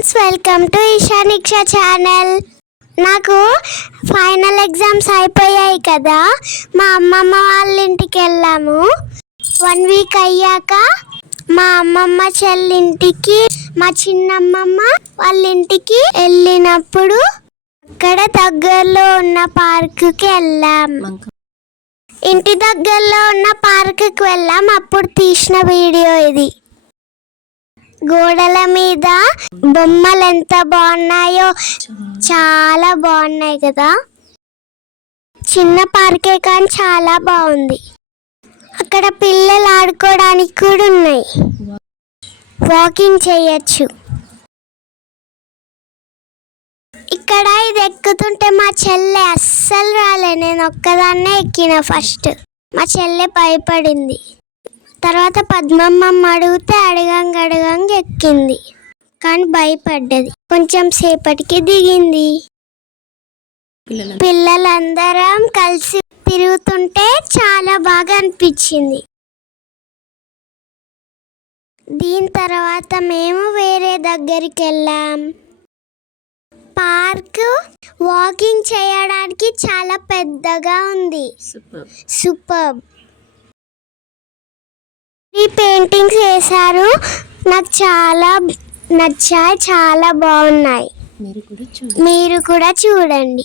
Friends, welcome to Eshaniksha channel. నాకు final exams అయిపోయాయి కదా, మా అమ్మమ్మ వాళ్ళ ఇంటికి వెళ్ళాము. 1 వీక్ అయ్యాక మా అమ్మమ్మ చెల్లింటికి, మా చిన్నమ్మమ్మ వాళ్ళ ఇంటికి వెళ్ళినప్పుడు అక్కడ దగ్గరలో ఉన్న పార్కుకి వెళ్ళాం. ఇంటి దగ్గరలో ఉన్న పార్కుకి వెళ్ళాం. అప్పుడు తీసిన వీడియో ఇది. గోడల మీద బొమ్మలు ఎంత బాగున్నాయో, చాలా బాగున్నాయి కదా. చిన్న పార్కే కానీ చాలా బాగుంది. అక్కడ పిల్లలు ఆడుకోవడానికి కూడా ఉన్నాయి, వాకింగ్ చేయొచ్చు. ఇక్కడ ఇది ఎక్కుతుంటే మా చెల్లె అస్సలు రాలే, నేను ఒక్కదాన్నే ఎక్కిన. ఫస్ట్ మా చెల్లె భయపడింది. తర్వాత పద్మమ్మ అడిగితే అడగంగా ఎక్కింది, కానీ భయపడ్డది. కొంచెం సేపటికి దిగింది. పిల్లలందరం కలిసి తిరుగుతుంటే చాలా బాగా అనిపించింది. దీని తర్వాత మేము వేరే దగ్గరికి వెళ్ళాం. పార్క్ వాకింగ్ చేయడానికి చాలా పెద్దగా ఉంది. సూపర్. ఈ పెయింటింగ్స్ వేశారు, నాకు చాలా నచ్చాయి, చాలా బాగున్నాయి. మీరు కూడా చూడండి,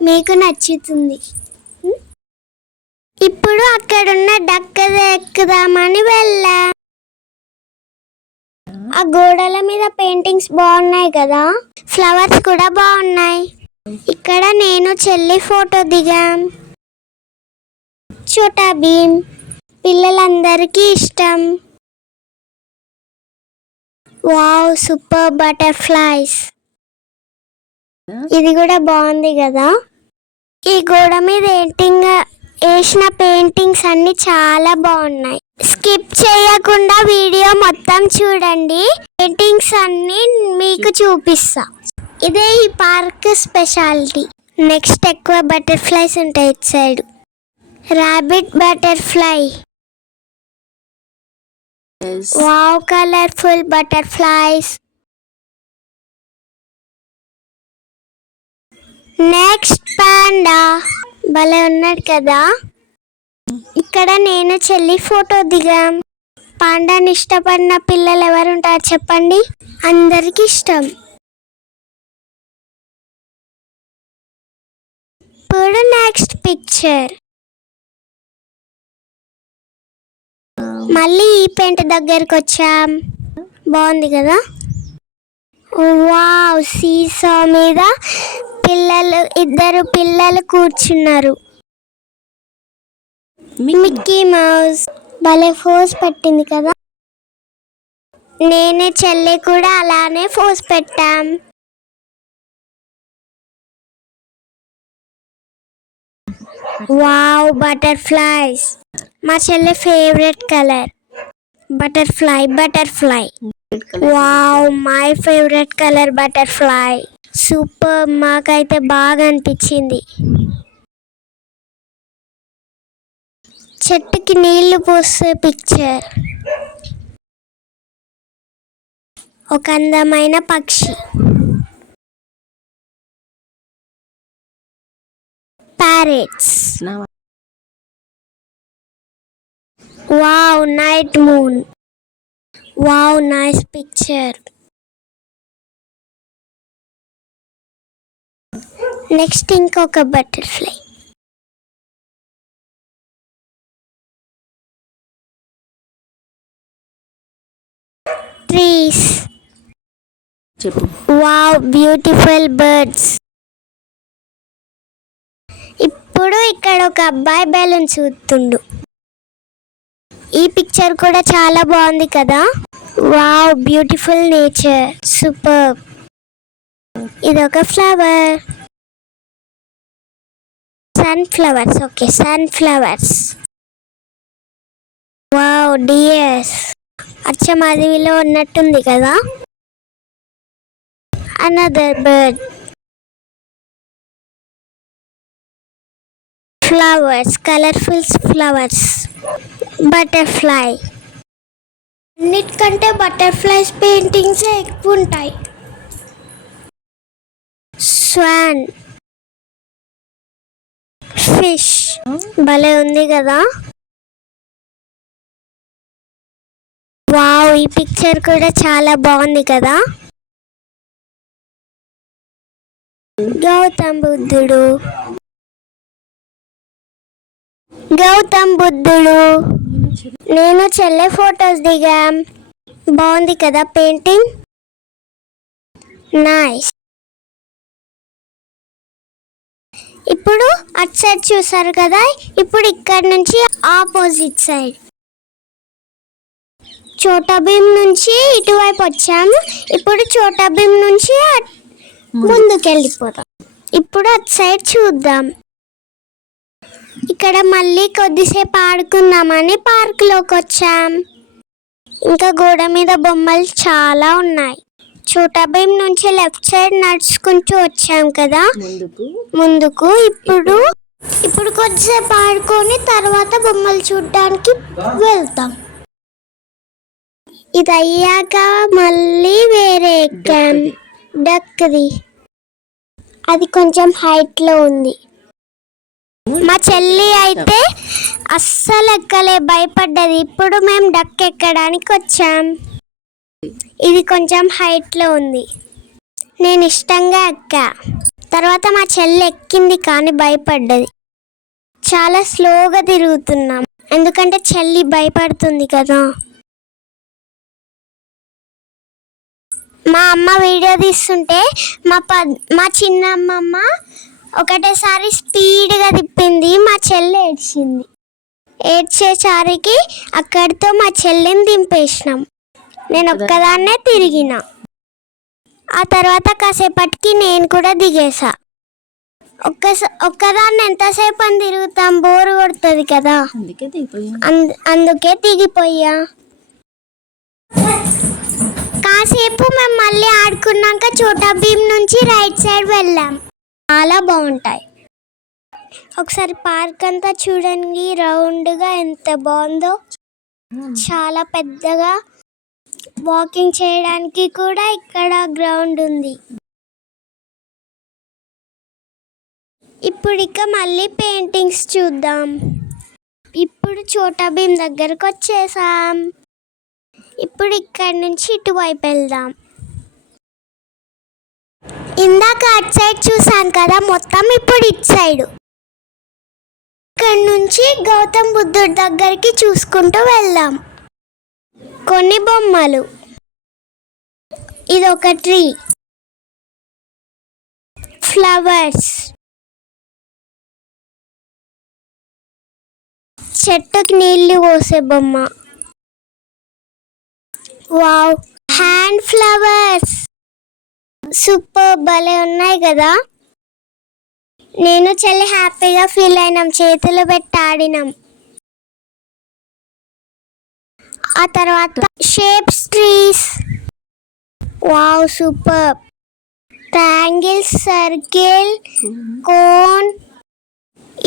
మీకు నచ్చుతుంది. ఇప్పుడు అక్కడున్న డక్క ఎక్కుదామని వెళ్ళా. ఆ గోడల మీద పెయింటింగ్స్ బాగున్నాయి కదా, ఫ్లవర్స్ కూడా బాగున్నాయి. ఇక్కడ నేను చెల్లి ఫోటో దిగాం. ఛోటా భీమ్ పిల్లలందరికీ ఇష్టం. Wow, super butterflies. ఇది కూడా బాగుంది కదా. ఈ గోడ మీద వేసిన పెయింటింగ్స్ అన్ని చాలా బాగున్నాయి. స్కిప్ చేయకుండా వీడియో మొత్తం చూడండి, పెయింటింగ్స్ అన్ని మీకు చూపిస్తా. ఇదే ఈ పార్క్ స్పెషాలిటీ. నెక్స్ట్ ఎక్కువ బటర్ఫ్లైస్ ఉంటాయి ఇటు side. Rabbit butterfly. Wow, colorful butterflies. Next panda. భలే ఉన్నాడు కదా. ఇక్కడ నేను చెల్లి ఫోటో దిగాం. పాండాని ఇష్టపడిన పిల్లలు ఎవరు ఉంటారు చెప్పండి? అందరికి ఇష్టం. ఇప్పుడు నెక్స్ట్ పిక్చర్. మళ్ళీ ఈ పెయింట్ దగ్గరికి వచ్చాం. బాగుంది కదా. వావ్, సీసా మీద ఇద్దరు పిల్లలు కూర్చున్నారు. మిక్కీ మౌస్ భలే ఫోజ్ పెట్టింది కదా. నేనే చెల్లి కూడా అలానే ఫోజ్ పెట్టాం. Wow, butterflies. మా చెల్లి favourite colour butterfly. Wow, my favourite colour butterfly. Super, మాకైతే బాగా అనిపించింది. చెట్టుకి నీళ్లు పోసే పిక్చర్. ఒక అందమైన పక్షి. Parrots. Wow, night moon. Wow, nice picture. Next ఇంకొక butterfly. Trees. Wow, beautiful birds. ఇప్పుడు ఇక్కడ ఒక అబ్బాయి బెలూన్ చూస్తుండు. ఈ పిక్చర్ కూడా చాలా బాగుంది కదా. Wow, beautiful nature. సూపర్. ఇదొక flower. Sunflowers. Okay, sunflowers. Wow, dears. అచ్చం అడవిలో ఉన్నట్టుంది కదా. Another bird. Flowers, colourful flowers. Butterfly. అన్నిటికంటే బటర్ఫ్లైస్ పెయింటింగ్స్ ఎక్కువ ఉంటాయి. స్వాన్, ఫిష్ భలే ఉంది కదా. వావ్, ఈ పిక్చర్ కూడా చాలా బాగుంది కదా. గౌతమ్ బుద్ధుడు, గౌతమ్ బుద్ధుడు నేను చెల్లె ఫొటోస్ దిగాం. బాగుంది కదా పెయింటింగ్, నైస్. ఇప్పుడు అటు సైడ్ చూసారు కదా, ఇప్పుడు ఇక్కడ నుంచి ఆపోజిట్ సైడ్ చోటా భీమ్ నుంచి ఇటువైపు వచ్చాము. ఇప్పుడు చోటా భీమ్ నుంచి ముందుకెళ్ళిపోతాం. ఇప్పుడు అటు సైడ్ చూద్దాం. ఇక్కడ మళ్ళీ కొద్దిసేపు ఆడుకుందామని పార్కులోకి వచ్చాం. ఇంకా గోడ మీద బొమ్మలు చాలా ఉన్నాయి. చోటా భీమ్ నుంచి లెఫ్ట్ సైడ్ నడుచుకుంటూ వచ్చాం కదా ముందుకు. ఇప్పుడు కొద్దిసేపు ఆడుకొని తర్వాత బొమ్మలు చూడడానికి వెళ్తాం. ఇది అయ్యాక మళ్ళీ వేరే ఎక్కాం, డక్ది. అది కొంచెం హైట్లో ఉంది. మా చెల్లి అయితే అస్సలు ఎక్కలే, భయపడ్డది. ఇప్పుడు మేము డక్ ఎక్కడానికి వచ్చాం. ఇది కొంచెం హైట్లో ఉంది. నేను ఇష్టంగా ఎక్కా. తర్వాత మా చెల్లి ఎక్కింది కానీ భయపడ్డది. చాలా స్లోగా తిరుగుతున్నాం ఎందుకంటే చెల్లి భయపడుతుంది కదా. మా అమ్మ వీడియో తీస్తుంటే మా చిన్నమ్మమ్మ ఒకటేసారి స్పీడ్గా తిప్పింది. మా చెల్లి ఏడ్చింది. ఏడ్చేసరికి అక్కడితో మా చెల్లిని దింపేసినాం. నేను ఒక్కదాన్నే తిరిగిన. ఆ తర్వాత కాసేపటికి నేను కూడా దిగేసా. ఒక్కదాన్ని ఎంతసేపు అని తిరుగుతాం, బోరు కొడుతుంది కదా, అందుకే దిగిపోయా. కాసేపు మేము మళ్ళీ ఆడుకున్నాక చోటా భీమ్ నుంచి రైట్ సైడ్ వెళ్ళాం. చాలా బాగుంటాయి. ఒకసారి పార్క్ అంతా చూడండి, రౌండ్గా ఎంత బాగుందో. చాలా పెద్దగా వాకింగ్ చేయడానికి కూడా ఇక్కడ గ్రౌండ్ ఉంది. ఇప్పుడు ఇక మళ్ళీ పెయింటింగ్స్ చూద్దాం. ఇప్పుడు చోటా భీమ్ దగ్గరకు వచ్చేసాం. ఇప్పుడు ఇక్కడ నుంచి ఇటువైపు వెళ్దాం. ఇందాక అటు సైడ్ చూసాం కదా మొత్తం, ఇప్పుడు ఇటు సైడ్. ఇక్కడ నుంచి గౌతమ్ బుద్ధుడి దగ్గరికి చూసుకుంటూ వెళ్దాం. కొన్ని బొమ్మలు, ఇది ఒక ట్రీ, ఫ్లవర్స్, చెట్టుకి నీళ్లు పోసే బొమ్మ. వావ్, హ్యాండ్ ఫ్లవర్స్ సూపర్, భలే ఉన్నాయి కదా. నేను చెల్లి హ్యాపీగా ఫీల్ అయినాం, చేతులు పెట్టి ఆడినాం. ఆ తర్వాత shapes trees, wow super. Triangle, circle, cone.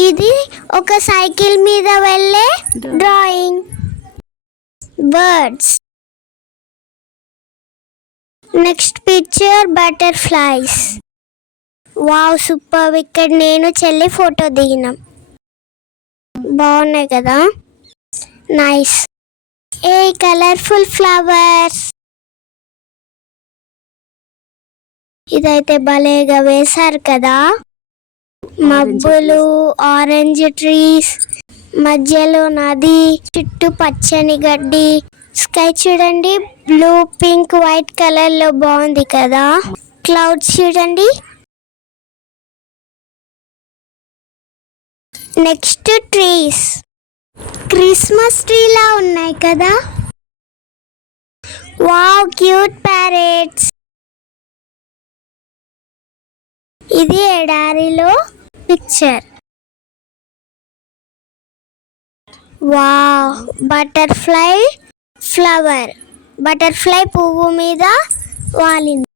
ఇది ఒక సైకిల్ మీద వెళ్ళే drawing. Birds. Next picture butterflies. Wow super. ఇక్కడ నేను చెల్లి ఫోటో దిగినాం. బాగున్నాయి కదా, నైస్. A colourful flowers. ఇదైతే భలేగా వేశారు కదా. మబ్బులు, ఆరెంజ్ ట్రీస్, మధ్యలో నది, చుట్టూ పచ్చని గడ్డి. స్కై చూడండి, బ్లూ, పింక్, వైట్ కలర్ లో బాగుంది కదా. క్లౌడ్స్ చూడండి. నెక్స్ట్ ట్రీస్, క్రిస్మస్ ట్రీలా ఉన్నాయి కదా. Wow, cute parrots. ఇది ఎడారిలో picture. Wow, butterfly flower. Butterfly పువ్వు మీద వాలింది.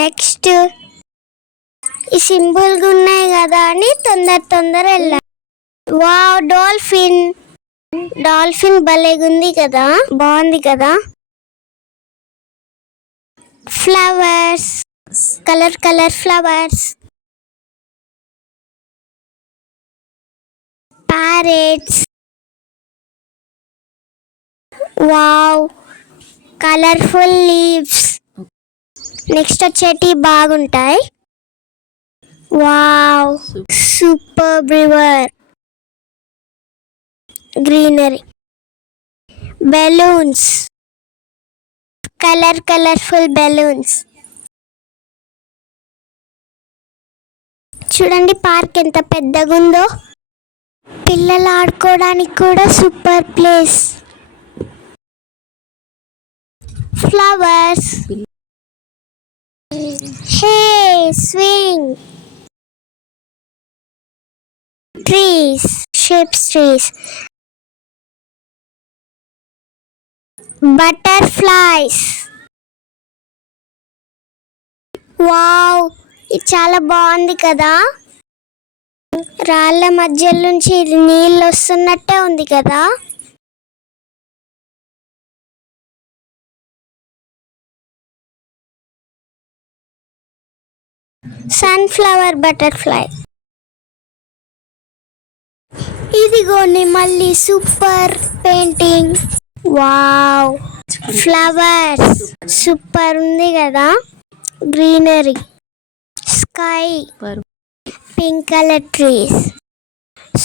నెక్స్ట్ ఈ సింపుల్గా ఉన్నాయి కదా అని తొందర వెళ్ళాం. Wow, dolphin. డాల్ఫిన్ భలేగుంది కదా, బాగుంది కదా. Flowers, colour colour flowers. Parrots. Wow, colourful leaves. Next వచ్చేటి బాగుంటాయి. Wow, super river, greenery. Balloons, colourful balloons. చూడండి పార్క్ ఎంత పెద్దగా ఉందో. పిల్లలు ఆడుకోవడానికి కూడా super place. Flowers. Hey, swing. Trees, shapes trees. Butterflies. Wow, ఇది చాలా బాగుంది కదా. రాళ్ళ మధ్య నుంచి నీళ్ళు వస్తున్నట్టే ఉంది కదా. Sunflower butterfly. ఇదిగోండి మళ్ళీ super painting. Wow, flowers super ఉంది కదా. Greenery, sky, pink colour trees.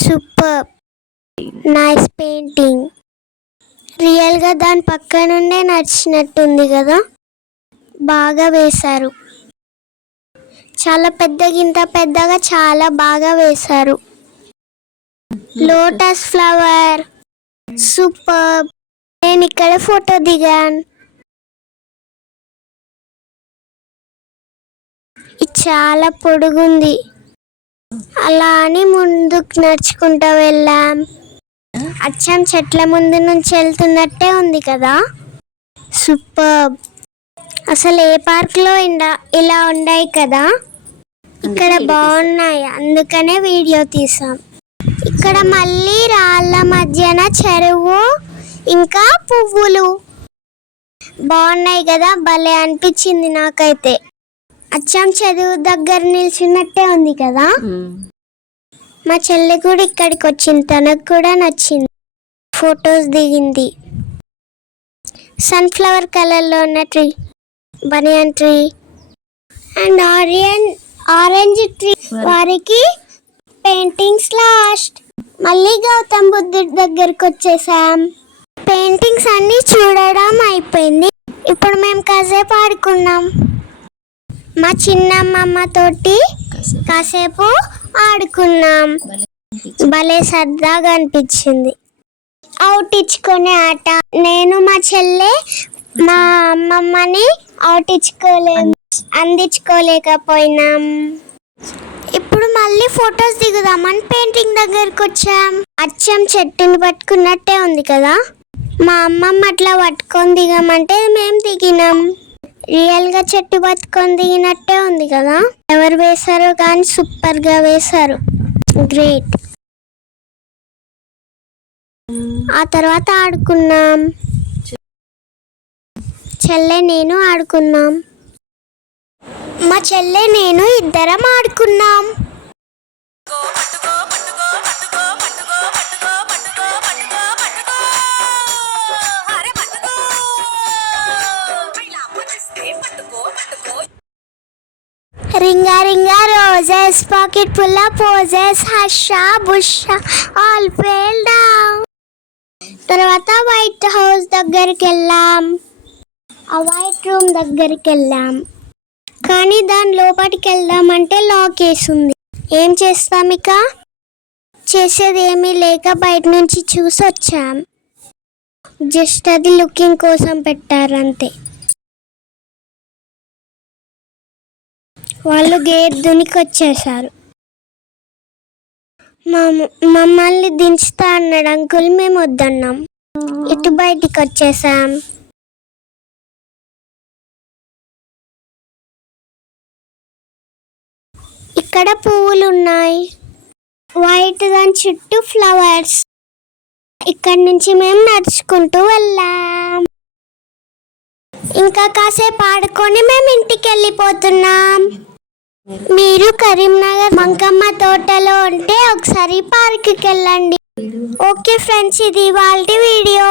Super nice painting. రియల్గా దాని పక్క నుండే నచ్చినట్టుంది కదా, బాగా వేశారు. చాలా పెద్దగా, ఇంత పెద్దగా చాలా బాగా వేశారు. Lotus flower, super. నేను ఇక్కడ ఫోటో దిగాను. ఇది చాలా పొడుగుంది. అలా అని ముందుకు నడుచుకుంటూ వెళ్ళాం. అచ్చం చెట్ల ముందు నుంచి వెళ్తున్నట్టే ఉంది కదా. సూపర్. అసలు ఏ పార్క్లో ఇలా ఉన్నాయి కదా. ఇక్కడ బాగున్నాయి, అందుకనే వీడియో తీసాం. ఇక్కడ మళ్ళీ రాళ్ళ మధ్యన చెరువు, ఇంకా పువ్వులు బాగున్నాయి కదా. భలే అనిపించింది నాకైతే. అచ్చం చెరువు దగ్గర నిల్చున్నట్టే ఉంది కదా. మా చెల్లి కూడా ఇక్కడికి వచ్చింది, తనకు కూడా నచ్చింది, ఫొటోస్ దిగింది. సన్ఫ్లవర్ కలర్లో ఉన్న tree, banian tree and orange tree. వారికి పెయింటింగ్స్ లాస్ట్. మళ్ళీ గౌతమ్ బుద్ధుడి దగ్గరకు వచ్చేసాం. పెయింటింగ్స్ అన్నీ చూడడం అయిపోయింది. ఇప్పుడు మేము కాసేపు ఆడుకున్నాం. మా చిన్నమ్మమ్మ తోటి కాసేపు ఆడుకున్నాం. భలే సరదాగా అనిపించింది. అవుట్ ఇచ్చుకునే ఆట. నేను మా చెల్లె మా అమ్మమ్మని అందించుకోలేకపోయినాం. ఇప్పుడు మళ్ళీ ఫొటోస్ దిగుదామని పెయింటింగ్ దగ్గరకు వచ్చాం. అచ్చం చెట్టుని పట్టుకున్నట్టే ఉంది కదా. మా అమ్మమ్మ అట్లా పట్టుకొని దిగమంటే మేము దిగినాం. రియల్గా చెట్టు పట్టుకొని దిగినట్టే ఉంది కదా. ఎవరు వేశారో కానీ సూపర్గా వేశారు, గ్రేట్. ఆ తర్వాత ఆడుకున్నాం. చెల్లె నేను ఆడుకున్నాం. మా చెల్లె నేను ఇద్దరం ఆడుకున్నాం. Ring a ring a roses, pocket full of posies, husha busha all fell down. తర్వాత వైట్ హౌస్ దగ్గరికి వెళ్ళాం. ఆ వైట్ రూమ్ దగ్గరికి వెళ్ళాం. కానీ దాని లోపలికి వెళ్దామంటే లాక్ వేసింది. ఏం చేస్తాం, ఇక చేసేది ఏమీ లేక బయట నుంచి చూసి వచ్చాం. జస్ట్ అది లుకింగ్ కోసం పెట్టారంతే. వాళ్ళు గేట్ దునికి వచ్చేసారు. మమ్మల్ని దించుతా అన్నాడు అంకుల్. మేము వద్దన్నాం, ఇటు బయటికి వచ్చేసాం. ఇక్కడ పువ్వులు ఉన్నాయి. వైట్ దాని చుట్టూ ఫ్లవర్స్. ఇక్కడ నుంచి మేము నడుచుకుంటూ వెళ్ళాం. ఇంకా కాసేపు ఆడుకొని మేము ఇంటికి వెళ్ళిపోతున్నాం. మీరు కరీంనగర్ మంకమ్మ తోటలో ఉంటే ఒకసారి పార్క్కి వెళ్ళండి. ఓకే ఫ్రెండ్స్, ఇది ఇవాళ వీడియో.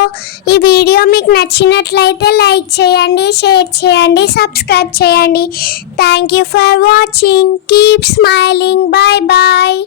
ఈ వీడియో మీకు నచ్చినట్లయితే లైక్ చేయండి, షేర్ చేయండి, సబ్స్క్రైబ్ చేయండి. Thank you for watching. Keep smiling. Bye bye.